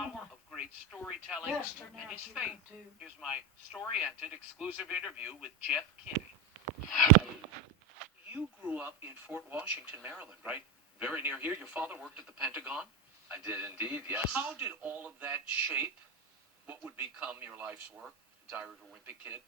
power of great storytelling and his faith. Here's my story-entered exclusive interview with Jeff Kinney. You grew up in Fort Washington, Maryland, right? Very near here. Your father worked at the Pentagon? I did indeed, yes. How did all of that shape what would become your life's work, Diary of a Wimpy Kid?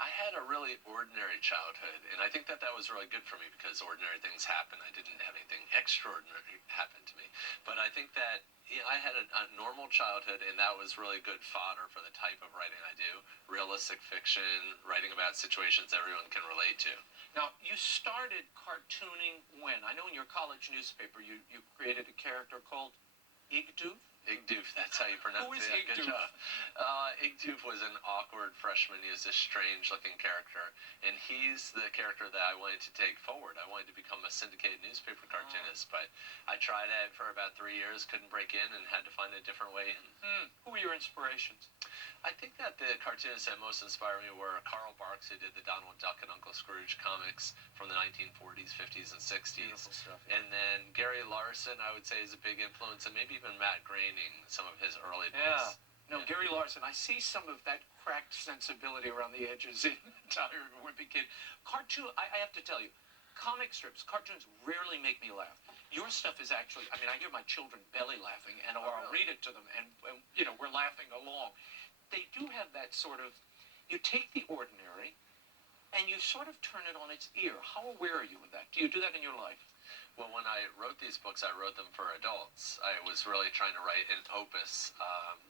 I had a really ordinary childhood, and I think that was really good for me because ordinary things happen. I didn't have anything extraordinary happen to me. But I think that I had a normal childhood, and that was really good fodder for the type of writing I do. Realistic fiction, writing about situations everyone can relate to. Now, you started cartooning when? I know in your college newspaper you created a character called Igdoof? Igdoof, that's how you pronounce it. Who is Igdoof? Igdoof? Good job. Igdoof was an awkward freshman. He was a strange-looking character, and he's the character that I wanted to take forward. I wanted to become a syndicated newspaper cartoonist, but I tried it for about 3 years, couldn't break in, and had to find a different way in. Who were your inspirations? I think that the cartoonists that most inspired me were Carl Barks, who did the Donald Duck and Uncle Scrooge comics from the 1940s, 50s, and 60s. Beautiful stuff, yeah. And then Gary Larson, I would say, is a big influence, and maybe even Matt Groening, some of his early books. No, Gary Larson, I see some of that cracked sensibility around the edges in Diary of a Wimpy Kid. Cartoon, I have to tell you, comic strips, cartoons rarely make me laugh. Your stuff is actually, I mean, I hear my children belly laughing, and or I'll read it to them, and we're laughing along. They do have that sort of, you take the ordinary, and you sort of turn it on its ear. How aware are you of that? Do you do that in your life? Well, when I wrote these books, I wrote them for adults. I was really trying to write an opus,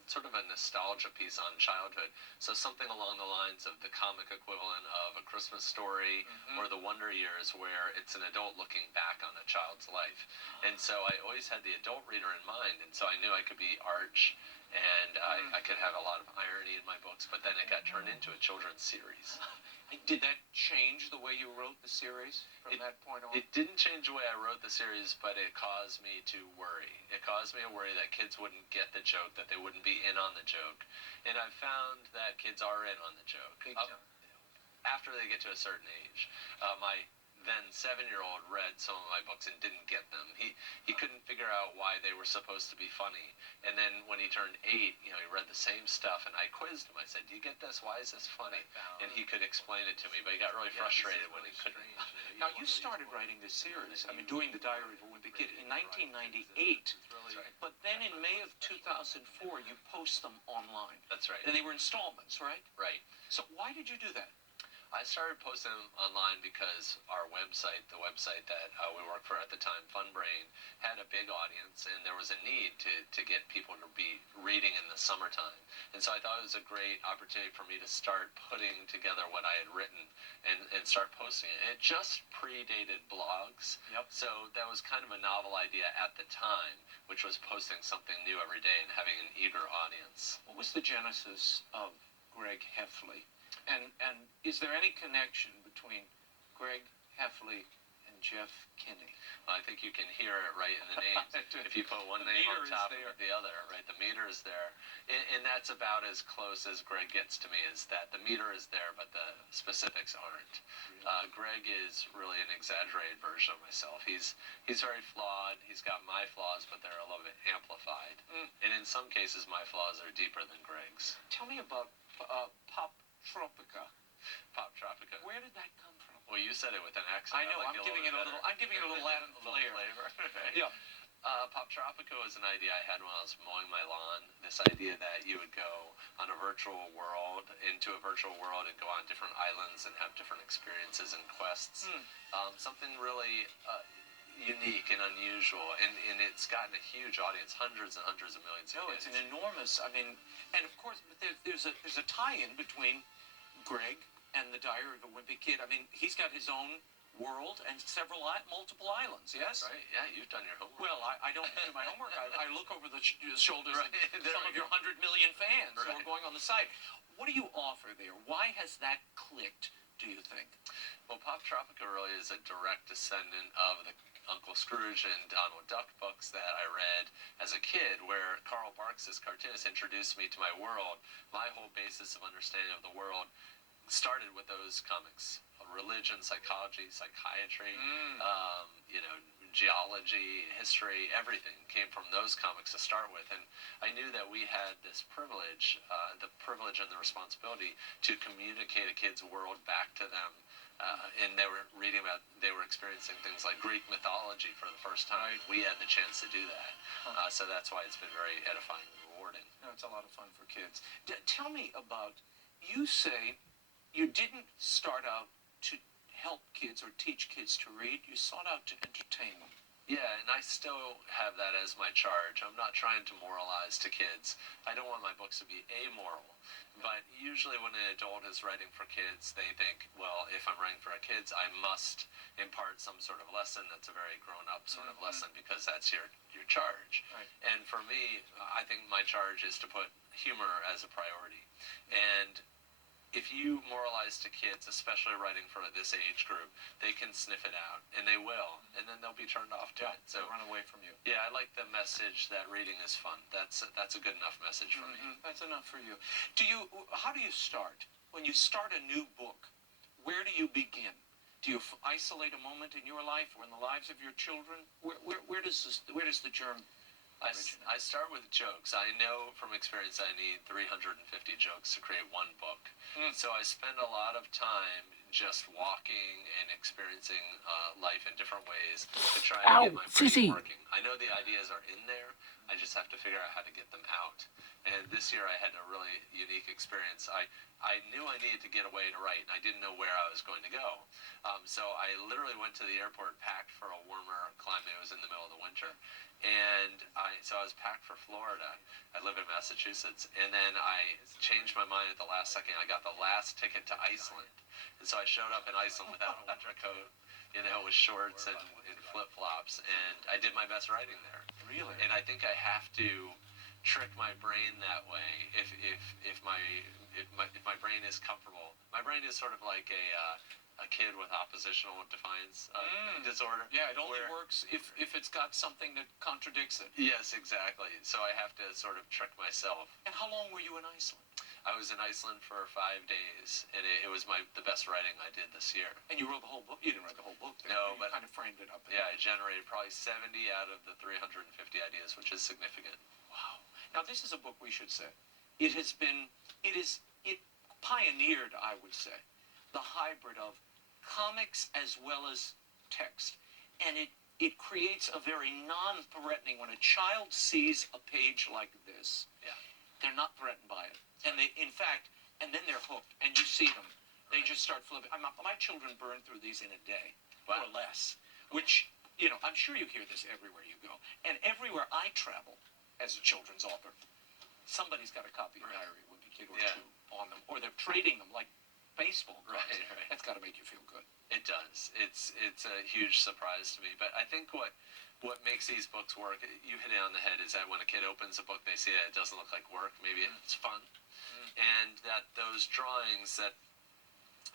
sort of a nostalgia piece on childhood. So something along the lines of the comic equivalent of A Christmas Story or The Wonder Years, where it's an adult looking back on a child's life. And so I always had the adult reader in mind, and so I knew I could be arch, and I could have a lot of irony in my books, but then it got turned into a children's series. Did that change the way you wrote the series from that point on? It didn't change the way I wrote the series, but it caused me to worry. It caused me to worry that kids wouldn't get the joke, that they wouldn't be in on the joke. And I found that kids are in on the joke. After they get to a certain age. My then 7-year-old read some of my books and didn't get them. He couldn't figure out why they were supposed to be funny. And then when he turned 8, he read the same stuff, and I quizzed him. I said, "Do you get this? Why is this funny?" And he could explain it to me, but he got really frustrated when he couldn't. Now, you started writing this series, doing the Diary of a Wimpy Kid in 1998. But then in May of 2004, you post them online. That's right. And they were installments, right? Right. So why did you do that? I started posting them online because our website, the website that we worked for at the time, Funbrain, had a big audience, and there was a need to get people to be reading in the summertime. And so I thought it was a great opportunity for me to start putting together what I had written and start posting it. It just predated blogs, so that was kind of a novel idea at the time, which was posting something new every day and having an eager audience. What was the genesis of Greg Heffley? And is there any connection between Greg Heffley and Jeff Kinney? Well, I think you can hear it right in the names. If you put one name on top of the other, right? The meter is there. And that's about as close as Greg gets to me, is that the meter is there, but the specifics aren't. Greg is really an exaggerated version of myself. He's very flawed. He's got my flaws, but they're a little bit amplified. And in some cases, my flaws are deeper than Greg's. Tell me about Pop Tropica. Pop Tropica. Where did that come from? Well, you said it with an accent. I know. I'm giving it a little Latin flair. Right? Yeah. Pop Tropica was an idea I had when I was mowing my lawn. This idea that you would go on a virtual world, into a virtual world, and go on different islands and have different experiences and quests. Something really unique and unusual, and it's gotten a huge audience, hundreds and hundreds of millions of kids. It's an enormous, and of course, but there's a tie-in between Greg and the Diary of a Wimpy Kid. He's got his own world and multiple islands, yes? Right, yeah, you've done your homework. Well, I don't do my homework. I look over the shoulders of some of your 100 million fans who are going on the site. What do you offer there? Why has that clicked, do you think? Well, Pop Tropica really is a direct descendant of the Uncle Scrooge and Donald Duck books that I read as a kid, where Carl Barks, this cartoonist, introduced me to my world. My whole basis of understanding of the world started with those comics. Religion, psychology, psychiatry, geology, history, everything came from those comics to start with. And I knew that we had this privilege, the privilege and the responsibility to communicate a kid's world back to them. And they were reading about, they were experiencing things like Greek mythology for the first time. We had the chance to do that. So that's why it's been very edifying and rewarding. No, it's a lot of fun for kids. Tell me about, you say you didn't start out to help kids or teach kids to read. You sought out to entertain them. Yeah, and I still have that as my charge. I'm not trying to moralize to kids. I don't want my books to be amoral. But usually when an adult is writing for kids, they think, well, if I'm writing for kids, I must impart some sort of lesson that's a very grown-up sort of lesson because that's your charge. Right. And for me, I think my charge is to put humor as a priority. And if you moralize to kids, especially writing for this age group, they can sniff it out, and they will, and then they'll be turned off to it. So run away from you. yeah, I like the message that reading is fun. That's a good enough message for me. That's enough for you. How do you start? When you start a new book, where do you begin? Do you isolate a moment in your life or in the lives of your children? Where does the germ originate? I start with jokes. I know from experience I need 350 jokes to create one book. So I spend a lot of time just walking and experiencing life in different ways to try and get my brain working. I know the ideas are in there. I just have to figure out how to get them out. And this year I had a really unique experience. I knew I needed to get away to write, and I didn't know where I was going to go. So I literally went to the airport packed for a warmer climate. It was in the middle of the winter. And so I was packed for Florida. I live in Massachusetts. And then I changed my mind at the last second. I got the last ticket to Iceland. And so I showed up in Iceland without a winter coat, with shorts and flip-flops. And I did my best writing there. Really? And I think I have to trick my brain that way if my brain is comfortable. My brain is sort of like a kid with oppositional defiance disorder. Yeah, it only works if it's got something that contradicts it. Yes, exactly. So I have to sort of trick myself. And how long were you in Iceland? I was in Iceland for 5 days, and it was the best writing I did this year. And you wrote the whole book? You didn't write the whole book there. No, you but kind of framed it up. Yeah, I generated probably 70 out of the 350 ideas, which is significant. Wow. Now, this is a book we should say. It pioneered, I would say, the hybrid of comics as well as text. And it creates a very non-threatening, when a child sees a page like this, they're not threatened by it. And and then they're hooked, and you see them. They just start flipping. My children burn through these in a day, or less, which, I'm sure you hear this everywhere you go. And everywhere I travel as a children's author, somebody's got a copy of Diary of Wimpy Kid or two on them, or they're trading them like baseball cards. Right. That's got to make you feel good. It does. It's a huge surprise to me. But I think what makes these books work, you hit it on the head, is that when a kid opens a book, they see that it doesn't look like work. Maybe it's fun. And that those drawings that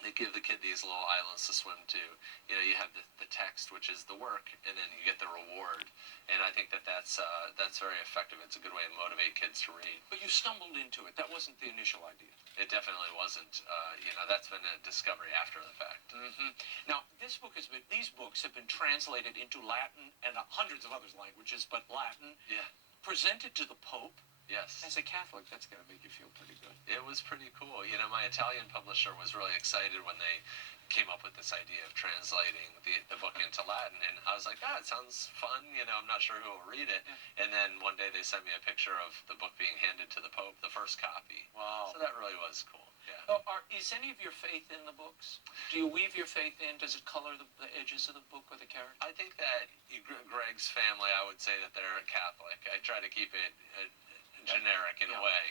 they give the kid these little islands to swim to. You have the text, which is the work, and then you get the reward. And I think that's very effective. It's a good way to motivate kids to read. But you stumbled into it. That wasn't the initial idea. It definitely wasn't. That's been a discovery after the fact. Now, these books have been translated into Latin and hundreds of other languages, but Latin. Yeah. Presented to the Pope. Yes. As a Catholic, that's going to make you feel pretty good. It was pretty cool. My Italian publisher was really excited when they came up with this idea of translating the book into Latin. And I was like, it sounds fun. I'm not sure who will read it. Yeah. And then one day they sent me a picture of the book being handed to the Pope, the first copy. Wow. So that really was cool. Yeah. Is any of your faith in the books? Do you weave your faith in? Does it color the edges of the book or the character? I think that Greg's family, I would say that they're Catholic. I try to keep it generic in a way,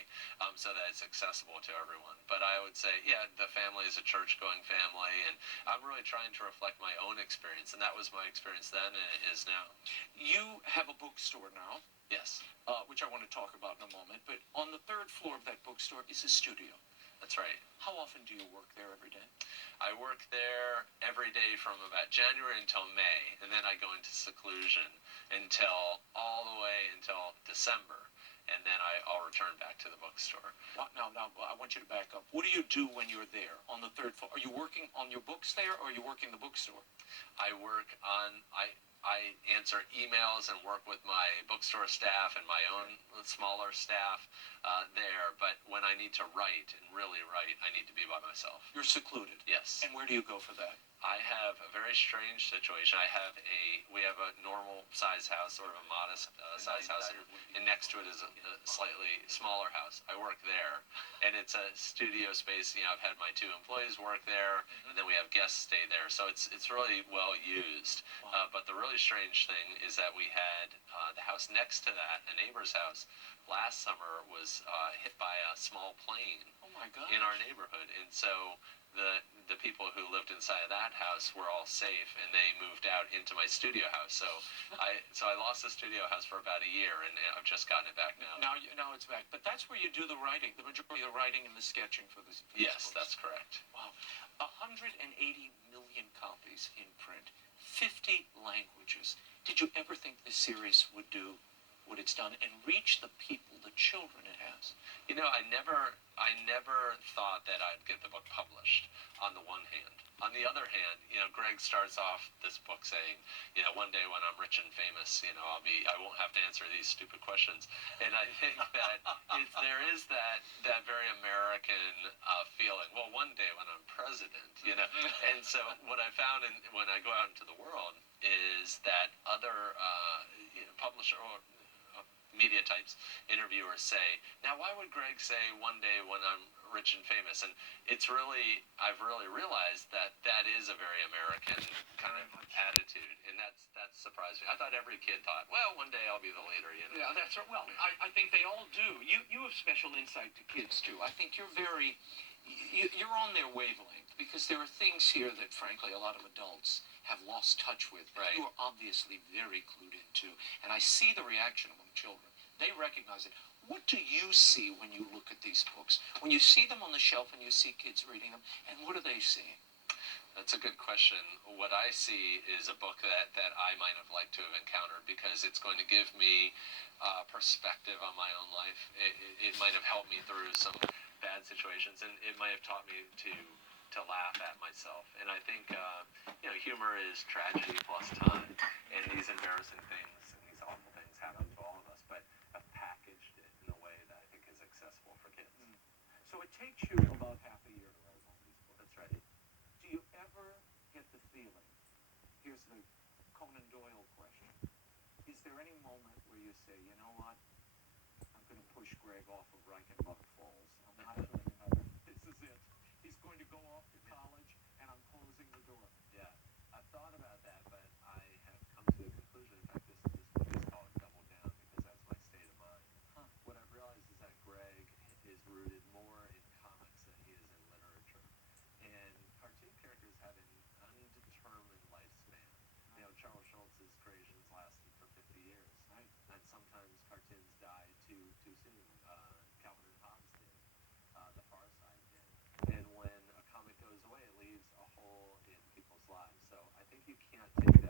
so that it's accessible to everyone. But I would say, the family is a church-going family, and I'm really trying to reflect my own experience, and that was my experience then, and it is now. You have a bookstore now. Yes. Which I want to talk about in a moment, but on the third floor of that bookstore is a studio. That's right. How often do you work there every day? I work there every day from about January until May, and then I go into seclusion all the way until December. And then I'll return back to the bookstore. Now, I want you to back up. What do you do when you're there on the third floor? Are you working on your books there, or are you working the bookstore? I work on. I answer emails and work with my bookstore staff and my own smaller staff there. But when I need to write and really write, I need to be by myself. You're secluded. Yes. And where do you go for that? I have a very strange situation. We have a normal size house, sort of a modest size house, and next to it is a slightly smaller house. I work there, and it's a studio space. I've had my 2 employees work there, and then we have guests stay there. So it's really well used. But the really strange thing is that we had the house next to that, a neighbor's house, last summer was hit by a small plane. Oh my God! In our neighborhood, and so the people who lived inside of that house were all safe, and they moved out into my studio house. So I lost the studio house for about a year, and I've just gotten it back now. Now it's back. But that's where you do the writing, the majority of the writing and the sketching for this. Yes, that's correct. Wow, 180 million copies in print, 50 languages. Did you ever think this series would do what it's done and reach the people, the children it has? I never thought that I'd get the book published, on the one hand. On the other hand, Greg starts off this book saying, one day when I'm rich and famous, I won't have to answer these stupid questions. And I think that there is that very American feeling. Well, one day when I'm president, And so what I found when I go out into the world is that other publisher or media types, interviewers say, now why would Greg say one day when I'm rich and famous? And I've really realized that is a very American kind of attitude, and that's surprised me. I thought every kid thought, well, one day I'll be the leader, Yeah, that's right. Well, I think they all do. You have special insight to kids too. I think you're you're on their wavelength, because there are things here that frankly a lot of adults have lost touch with. Right. You are obviously very clued into, and I see the reaction among children. They recognize it. What do you see when you look at these books? When you see them on the shelf and you see kids reading them, and what are they seeing? That's a good question. What I see is a book that I might have liked to have encountered, because it's going to give me perspective on my own life. It might have helped me through some bad situations, and it might have taught me to laugh at myself. And I think humor is tragedy plus time, and these embarrassing things and these awful things happen to all of us, but I've packaged it in a way that I think is accessible for kids. So it takes you about half a year to write one of these books. That's right. Do you ever get the feeling, here's the Conan Doyle question, is there any moment where you say, you know what, I'm going to push Greg off of Reichenbach Falls. I'm not doing another. This is it. He's going to go off to college, and I'm closing the door. Yeah, I've thought about that, but I have come to the conclusion, in fact, this book is called Double Down, because that's my state of mind. What I've realized is that Greg is rooted more in comics than he is in literature. And cartoon characters have an undetermined lifespan. Charles Schultz's creations lasted for 50 years. Right. And sometimes cartoons die too soon. Calvin and Hobbes did. The Far Side did. And when a comic goes away, it leaves a hole in people's lives. So I think you can't take